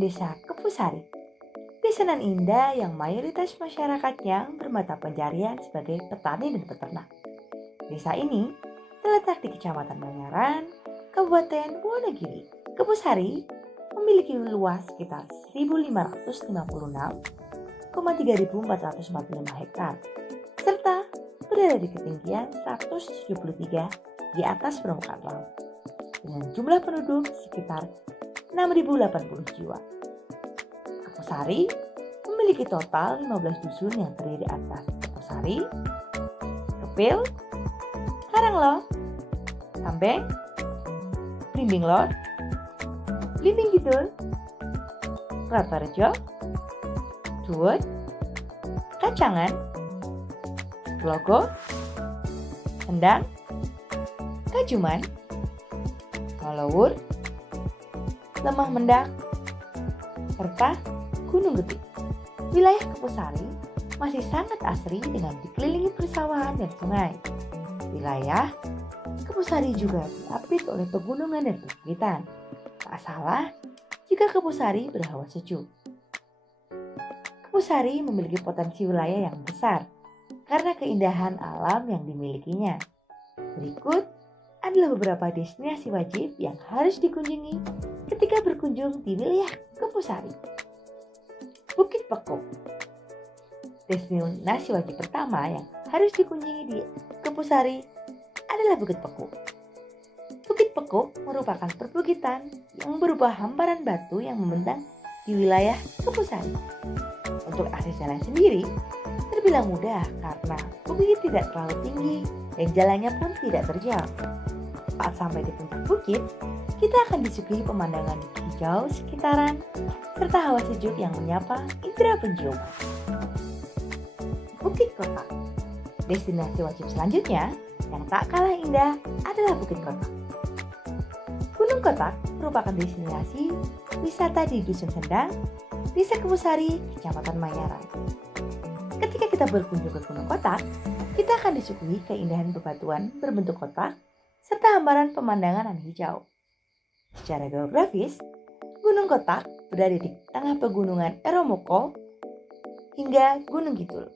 Desa Kepusari. Desa nan indah yang mayoritas masyarakatnya bermata pencarian sebagai petani dan peternak. Desa ini terletak di Kecamatan Manyaran, Kabupaten Wonogiri. Kepusari memiliki luas sekitar 1.556,3445 hektar serta berada di ketinggian 173 di atas permukaan laut dengan jumlah penduduk sekitar 6.080 jiwa. Kepusari memiliki total 15 dusun yang terdiri atas Kepusari, Kepil, Karanglo, Tambeng, Blimbing Lor, Blimbing Kidul, Pratorejo, Duwet, Kacangan, Glogo, Sendang, Kajuman, Ngalawur, Lemah Mendak, serta Gunung Getik. Wilayah Kepusari masih sangat asri dengan dikelilingi persawahan dan sungai. Wilayah Kepusari juga diapit oleh pegunungan dan perbukitan. Tak salah jika Kepusari berhawa sejuk. Kepusari memiliki potensi wilayah yang besar karena keindahan alam yang dimilikinya. Berikut adalah beberapa destinasi wajib yang harus dikunjungi ketika berkunjung di wilayah Kepusari. Bukit Pekuk. Destinasi wajib pertama yang harus dikunjungi di Kepusari adalah Bukit Pekuk. Bukit Pekuk merupakan perbukitan yang berupa hamparan batu yang membentang di wilayah Kepusari. Untuk akses jalan sendiri terbilang mudah karena bukit tidak terlalu tinggi dan jalannya pun tidak terjal. Saat sampai di puncak bukit, kita akan disuguhi pemandangan hijau sekitaran serta hawa sejuk yang menyapa indera penciuman. Bukit Kotak. Destinasi wajib selanjutnya yang tak kalah indah adalah Bukit Kotak. Gunung Kotak merupakan destinasi wisata di Dusun Sendang, Desa Kepusari, Kecamatan Manyaran. Ketika kita berkunjung ke Gunung Kotak, kita akan disuguhi keindahan bebatuan berbentuk kotak serta hamparan pemandangan nan hijau. Secara geografis, Gunung Kotak berada di tengah pegunungan Eromoko hingga Gunung Kidul.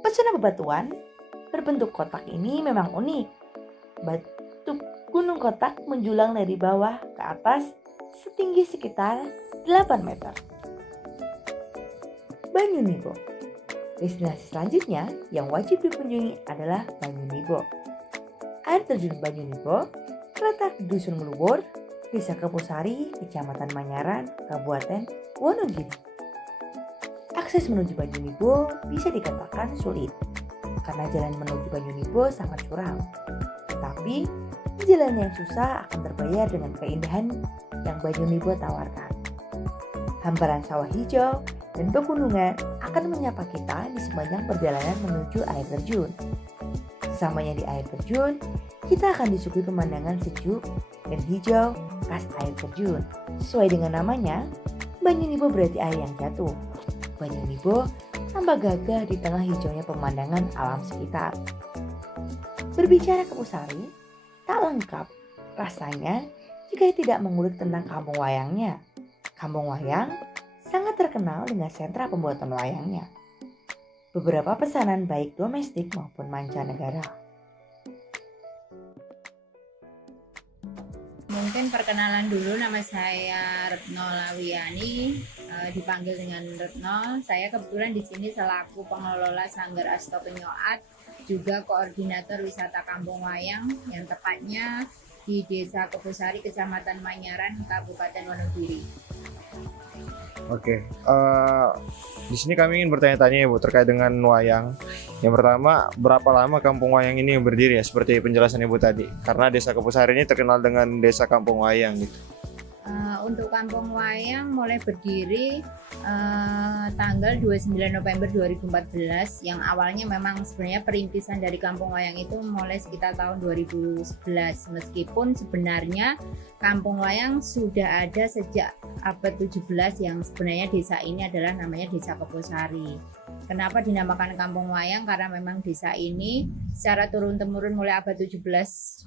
Pesona bebatuan berbentuk kotak ini memang unik. Batu Gunung Kotak menjulang dari bawah ke atas setinggi sekitar 8 meter. Banyunibo. Destinasi selanjutnya yang wajib dikunjungi adalah Banyunibo. Air terjun Banyunibo terletak di Dusun Meluwur, Desa Kepusari, Kecamatan Manyaran, Kabupaten Wonogiri. Akses menuju Banyunibo bisa dikatakan sulit karena jalan menuju Banyunibo sangat curam. Tetapi jalan yang susah akan terbayar dengan keindahan yang Banyunibo tawarkan. Hamparan sawah hijau dan pegunungan akan menyapa kita di sepanjang perjalanan menuju air terjun. Sesamanya di air terjun, kita akan disuguhi pemandangan sejuk dan hijau khas air terjun. Sesuai dengan namanya, Banyunibo berarti air yang jatuh. Banyunibo tampak gagah di tengah hijaunya pemandangan alam sekitar. Berbicara Kepusari, tak lengkap rasanya jika tidak mengulik tentang kampung wayangnya. Kampung Wayang sangat terkenal dengan sentra pembuatan wayangnya. Beberapa pesanan baik domestik maupun mancanegara. Mungkin perkenalan dulu, nama saya Retno Lawiani, dipanggil dengan Retno. Saya kebetulan di sini selaku pengelola Sanggar Asto Penyoat, juga koordinator wisata Kampung Wayang yang tepatnya di Desa Kepusari, Kecamatan Manyaran, Kabupaten Wonogiri. Oke, di sini kami ingin bertanya-tanya ya Bu terkait dengan wayang. Yang pertama, berapa lama kampung wayang ini berdiri ya seperti penjelasan Ibu tadi? Karena Desa Kepusari ini terkenal dengan Desa Kampung Wayang gitu. Untuk Kampung Wayang mulai berdiri tanggal 29 November 2014, yang awalnya memang sebenarnya perintisan dari Kampung Wayang itu mulai sekitar tahun 2011, meskipun sebenarnya Kampung Wayang sudah ada sejak abad 17 yang sebenarnya desa ini adalah namanya Desa Kepusari. Kenapa dinamakan Kampung Wayang? Karena memang desa ini secara turun-temurun mulai abad 17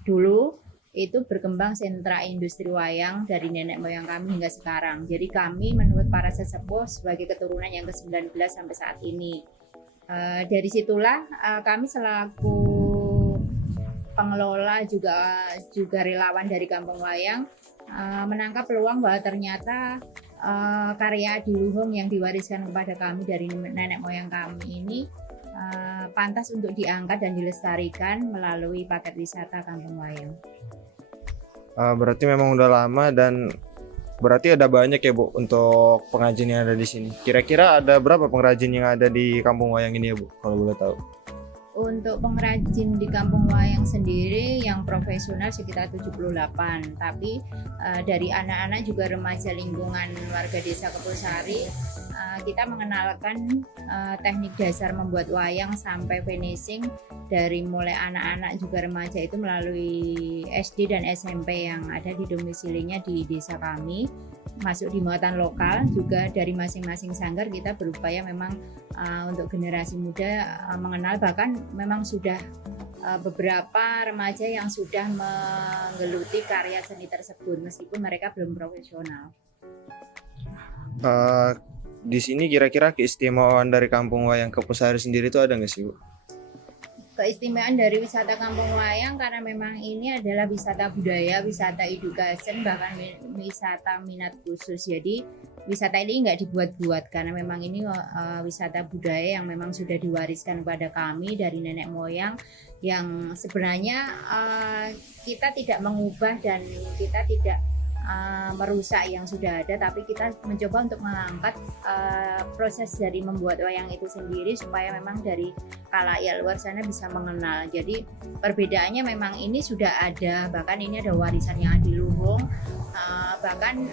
dulu itu berkembang sentra industri wayang dari nenek moyang kami hingga sekarang. Jadi kami menurut para sesepuh sebagai keturunan yang ke-19 sampai saat ini. Dari situlah kami selaku pengelola juga relawan dari Kampung Wayang menangkap peluang bahwa ternyata karya adiluhung yang diwariskan kepada kami dari nenek moyang kami ini pantas untuk diangkat dan dilestarikan melalui paket wisata Kampung Wayang. Berarti memang udah lama dan berarti ada banyak ya Bu untuk pengrajin yang ada di sini. Kira-kira ada berapa pengrajin yang ada di Kampung Wayang ini ya Bu, kalau boleh tahu? Untuk pengrajin di Kampung Wayang sendiri yang profesional sekitar 78, tapi dari anak-anak juga remaja lingkungan warga desa Keposari kita mengenalkan teknik dasar membuat wayang sampai finishing dari mulai anak-anak juga remaja itu melalui SD dan SMP yang ada di domisilinya di desa kami, masuk di muatan lokal juga dari masing-masing sanggar. Kita berupaya memang untuk generasi muda mengenal, bahkan memang sudah beberapa remaja yang sudah menggeluti karya seni tersebut meskipun mereka belum profesional. Di sini kira-kira keistimewaan dari Kampung Wayang Keposari sendiri itu ada nggak sih Bu? Keistimewaan dari wisata Kampung Wayang karena memang ini adalah wisata budaya, wisata education, bahkan wisata minat khusus. Jadi wisata ini nggak dibuat-buat karena memang ini wisata budaya yang memang sudah diwariskan kepada kami dari nenek moyang, yang sebenarnya kita tidak mengubah dan kita tidak merusak yang sudah ada, tapi kita mencoba untuk mengangkat proses dari membuat wayang itu sendiri supaya memang dari khalayak luar sana bisa mengenal. Jadi perbedaannya memang ini sudah ada, bahkan ini ada warisan yang adiluhung, bahkan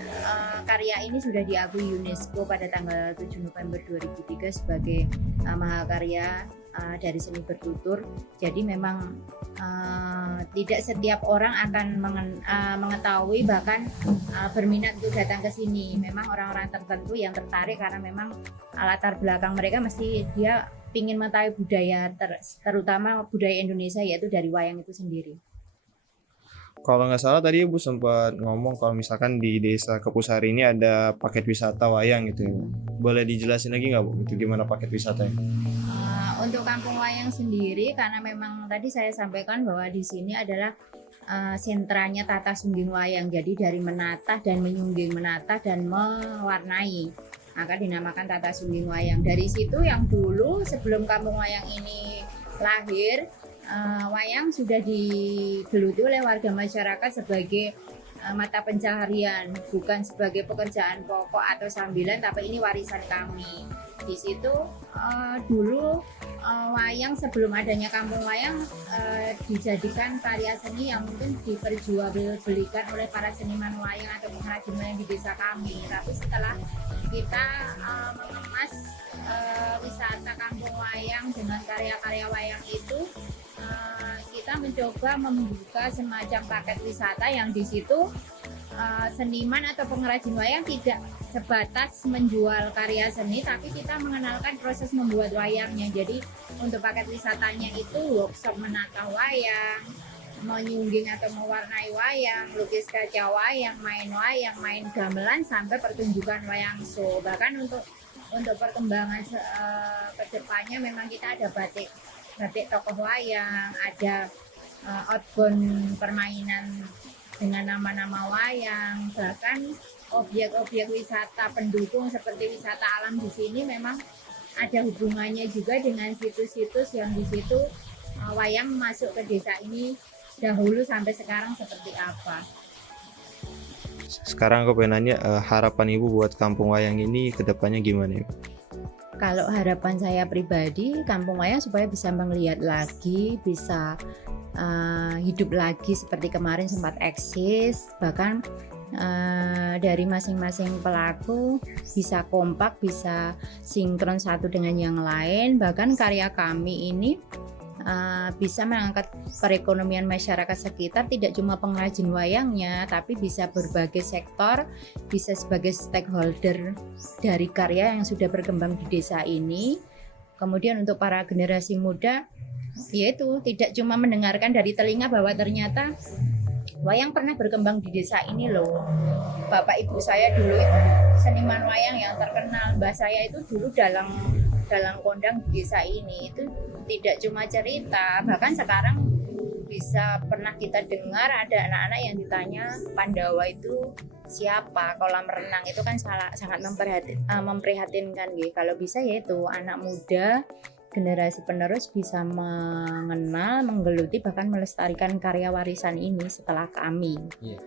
karya ini sudah diakui UNESCO pada tanggal 7 November 2003 sebagai mahakarya dari seni bertutur. Jadi memang tidak setiap orang akan mengetahui, bahkan berminat untuk datang ke sini. Memang orang-orang tertentu yang tertarik karena memang latar belakang mereka mesti dia ingin mengetahui budaya terutama budaya Indonesia, yaitu dari wayang itu sendiri. Kalau nggak salah tadi Ibu sempat ngomong kalau misalkan di desa Kepusari ini ada paket wisata wayang gitu ya. Boleh dijelasin lagi nggak Bu, itu gimana paket wisatanya? Untuk Kampung Wayang sendiri, karena memang tadi saya sampaikan bahwa di sini adalah sentranya tata sungging wayang. Jadi dari menatah dan menyungging, menatah dan mewarnai, maka dinamakan tata sungging wayang. Dari situ yang dulu sebelum Kampung Wayang ini lahir, wayang sudah digeluti oleh warga masyarakat sebagai mata pencaharian, bukan sebagai pekerjaan pokok atau sambilan, tapi ini warisan kami. Di situ dulu wayang sebelum adanya Kampung Wayang dijadikan karya seni yang mungkin diperjualbelikan oleh para seniman wayang atau pengrajin wayang di desa kami. Tapi setelah kita mengemas wisata Kampung Wayang dengan karya-karya wayang itu, kita mencoba membuka semacam paket wisata yang di situ seniman atau pengrajin wayang tidak sebatas menjual karya seni, tapi kita mengenalkan proses membuat wayangnya. Jadi untuk paket wisatanya itu workshop menata wayang, menyungging atau mewarnai wayang, lukis kaca wayang, main gamelan, sampai pertunjukan wayang show. Bahkan untuk perkembangan kedepannya memang kita ada batik tokoh wayang, ada outbound permainan dengan nama-nama wayang, bahkan objek-objek wisata pendukung seperti wisata alam di sini memang ada hubungannya juga dengan situs-situs yang di situ wayang masuk ke desa ini dahulu sampai sekarang seperti apa. Sekarang aku pengen nanya, harapan Ibu buat Kampung Wayang ini ke depannya gimana Ibu? Kalau harapan saya pribadi, Kampung Wayang supaya bisa melihat lagi, bisa hidup lagi seperti kemarin sempat eksis, bahkan dari masing-masing pelaku bisa kompak, bisa sinkron satu dengan yang lain. Bahkan karya kami ini bisa mengangkat perekonomian masyarakat sekitar, tidak cuma pengrajin wayangnya, tapi bisa berbagai sektor, bisa sebagai stakeholder dari karya yang sudah berkembang di desa ini. Kemudian untuk para generasi muda, yaitu tidak cuma mendengarkan dari telinga bahwa ternyata wayang pernah berkembang di desa ini loh. Bapak ibu saya dulu itu seniman wayang yang terkenal. Mbah saya itu dulu dalang kondang di desa ini. Itu tidak cuma cerita, bahkan sekarang bisa pernah kita dengar ada anak-anak yang ditanya Pandawa itu siapa. Kolam renang itu kan sangat memprihatinkan gitu. Kalau bisa ya itu anak muda generasi penerus bisa mengenal, menggeluti bahkan melestarikan karya warisan ini setelah kami. Iya.